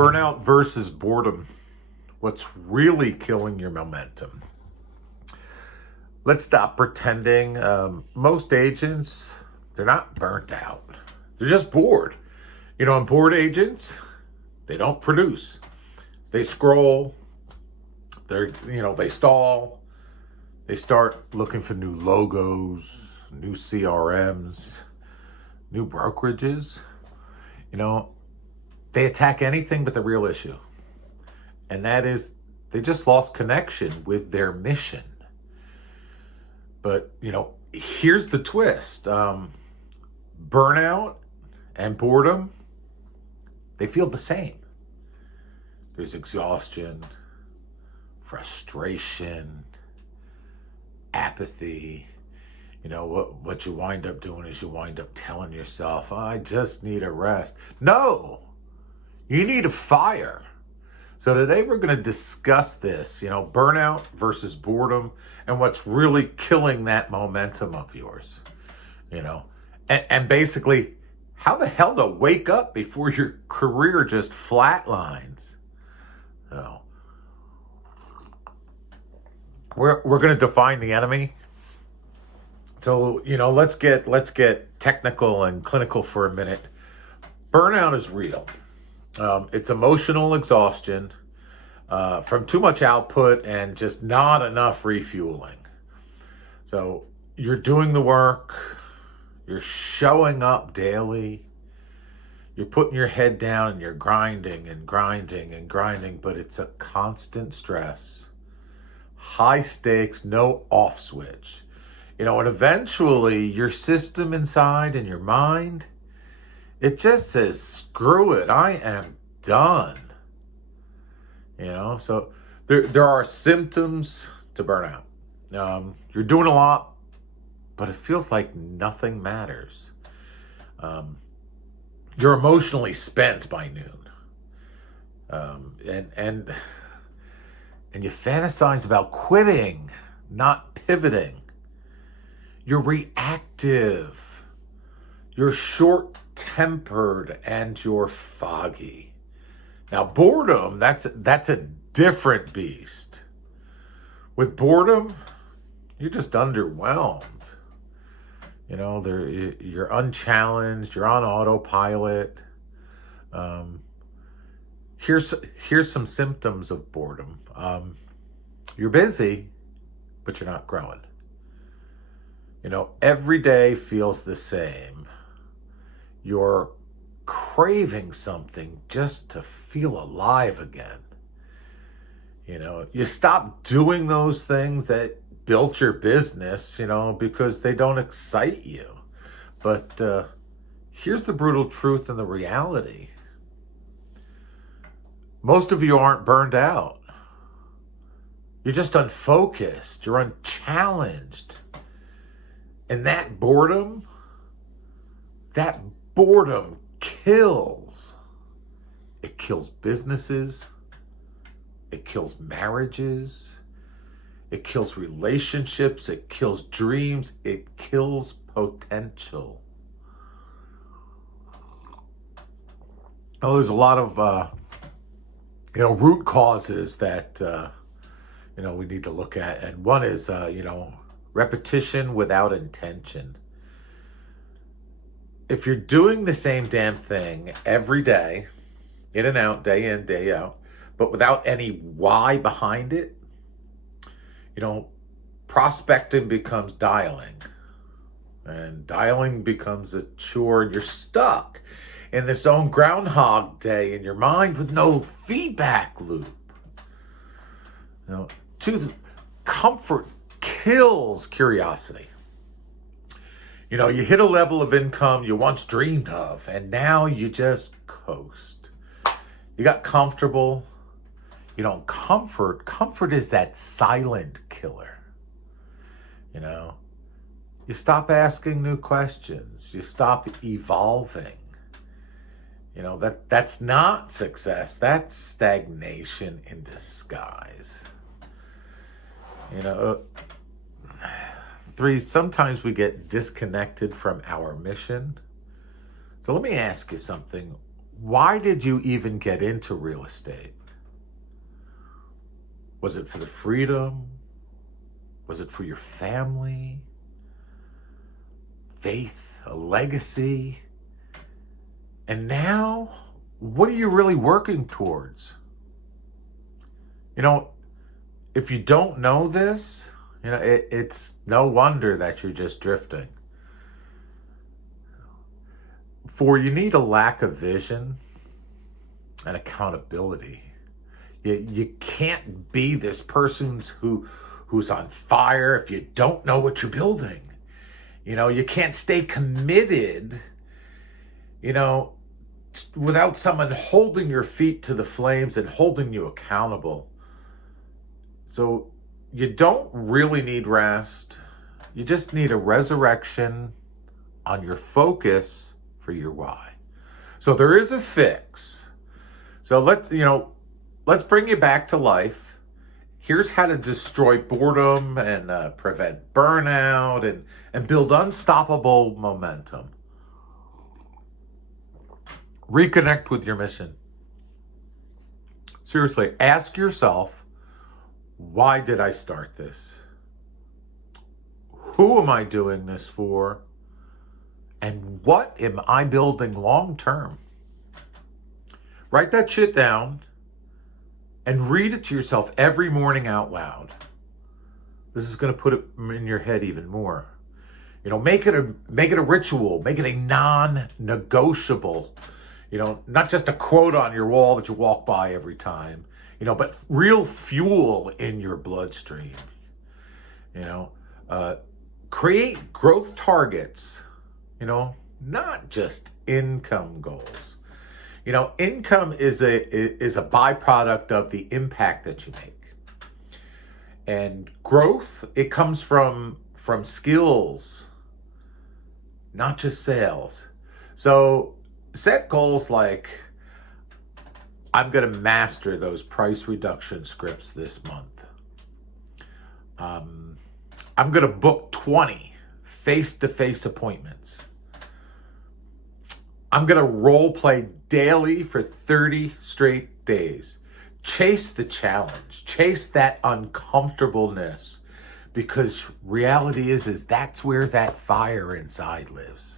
Burnout versus boredom. What's really killing your momentum? Let's stop pretending. Most agents, they're not burnt out. They're just bored. And bored agents, they don't produce. They scroll. They stall. They start looking for new logos, new CRMs, new brokerages. They attack anything but the real issue. And that is, they just lost connection with their mission. But, here's the twist. Burnout and boredom, they feel the same. There's exhaustion, frustration, apathy. What you wind up doing is you wind up telling yourself, I just need a rest. No, you need a fire. So today we're going to discuss this, burnout versus boredom and what's really killing that momentum of yours, and basically how the hell to wake up before your career just flatlines. So we're going to define the enemy. So, let's get technical and clinical for a minute. Burnout is real. It's emotional exhaustion from too much output and just not enough refueling. So you're doing the work, you're showing up daily, you're putting your head down and you're grinding and grinding and grinding, but it's a constant stress, high stakes, no off switch. And eventually your system inside and your mind, it just says, screw it, I am done. So there are symptoms to burnout. You're doing a lot, but it feels like nothing matters. You're emotionally spent by noon. And you fantasize about quitting, not pivoting. You're reactive. You're short-tempered and you're foggy. Now, boredom, that's a different beast. With boredom, you're just underwhelmed. You're unchallenged. You're on autopilot. Here's some symptoms of boredom. You're busy, but you're not growing. Every day feels the same. You're craving something just to feel alive again. You stop doing those things that built your business, because they don't excite you. But here's the brutal truth and the reality. Most of you aren't burned out. You're just unfocused. You're unchallenged. And that boredom kills. It kills businesses. It kills marriages. It kills relationships. It kills dreams. It kills potential. There's a lot of, root causes that, we need to look at. And one is, repetition without intention. If you're doing the same damn thing every day, in and out, day in, day out, but without any why behind it, prospecting becomes dialing. And dialing becomes a chore, and you're stuck in this own Groundhog Day in your mind with no feedback loop. Comfort kills curiosity. You hit a level of income you once dreamed of, and now you just coast. You got comfortable. Comfort is that silent killer. You stop asking new questions. You stop evolving. That's not success. That's stagnation in disguise. 3, sometimes we get disconnected from our mission. So let me ask you something. Why did you even get into real estate? Was it for the freedom? Was it for your family? Faith, a legacy? And now, what are you really working towards? You know, if you don't know this, it's no wonder that you're just drifting. For you need a lack of vision and accountability. You can't be this person who's on fire if you don't know what you're building. You can't stay committed, without someone holding your feet to the flames and holding you accountable. So you don't really need rest. You just need a resurrection on your focus for your why. So there is a fix. So let's bring you back to life. Here's how to destroy boredom and prevent burnout and build unstoppable momentum. Reconnect with your mission. Seriously, ask yourself, why did I start this? Who am I doing this for? And what am I building long term? Write that shit down and read it to yourself every morning out loud. This is going to put it in your head even more. Make it a ritual, make it a non-negotiable. Not just a quote on your wall that you walk by every time, but real fuel in your bloodstream. Create growth targets, not just income goals. Income is a byproduct of the impact that you make. And growth, it comes from skills, not just sales. So set goals like, I'm going to master those price reduction scripts this month. I'm going to book 20 face-to-face appointments. I'm going to role play daily for 30 straight days. Chase the challenge. Chase that uncomfortableness, because reality is that's where that fire inside lives.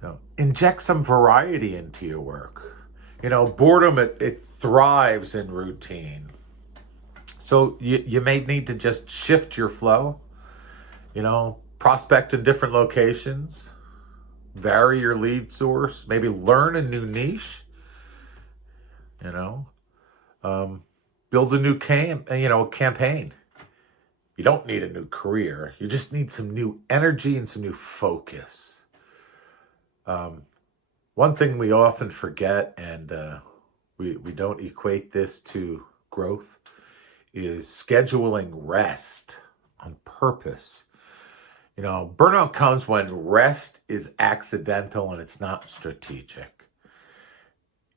So inject some variety into your work. Boredom, it thrives in routine. So you may need to just shift your flow, prospect in different locations, vary your lead source, maybe learn a new niche, build a new campaign. You don't need a new career. You just need some new energy and some new focus. One thing we often forget, and we don't equate this to growth, is scheduling rest on purpose. Burnout comes when rest is accidental and it's not strategic.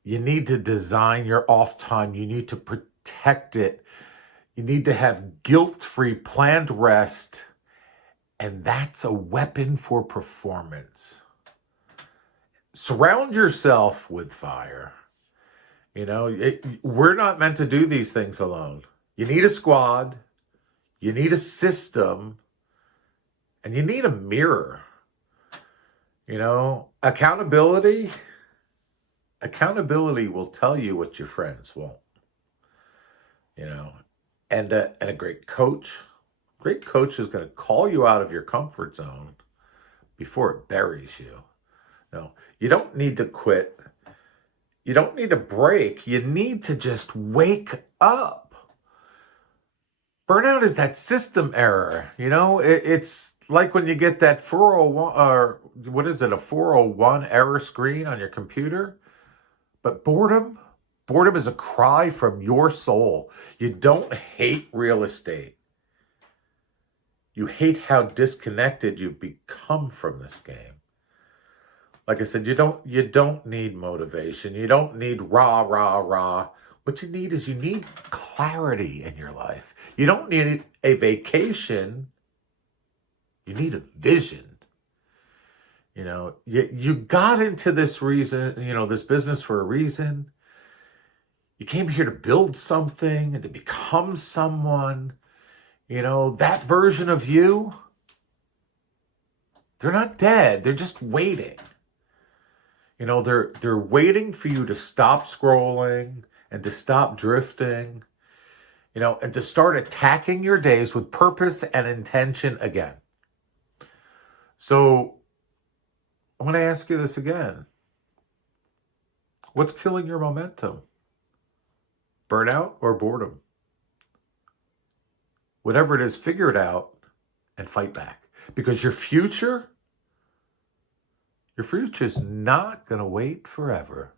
You need to design your off time. You need to protect it. You need to have guilt-free planned rest, and that's a weapon for performance. Surround yourself with fire. We're not meant to do these things alone. You need a squad, you need a system, and you need a mirror. Accountability will tell you what your friends won't. And a great coach is going to call you out of your comfort zone before it buries you. No, you don't need to quit. You don't need to break. You need to just wake up. Burnout is that system error. It's like when you get that 401, or what is it, a 401 error screen on your computer. But boredom is a cry from your soul. You don't hate real estate. You hate how disconnected you become from this game. Like I said, you don't need motivation. You don't need rah, rah, rah. What you need is clarity in your life. You don't need a vacation. You need a vision. You got into this reason, this business for a reason. You came here to build something and to become someone. That version of you, they're not dead. They're just waiting. They're waiting for you to stop scrolling and to stop drifting, and to start attacking your days with purpose and intention again. So I'm going to ask you this again. What's killing your momentum? Burnout or boredom? Whatever it is, figure it out and fight back. Because your future is not going to wait forever.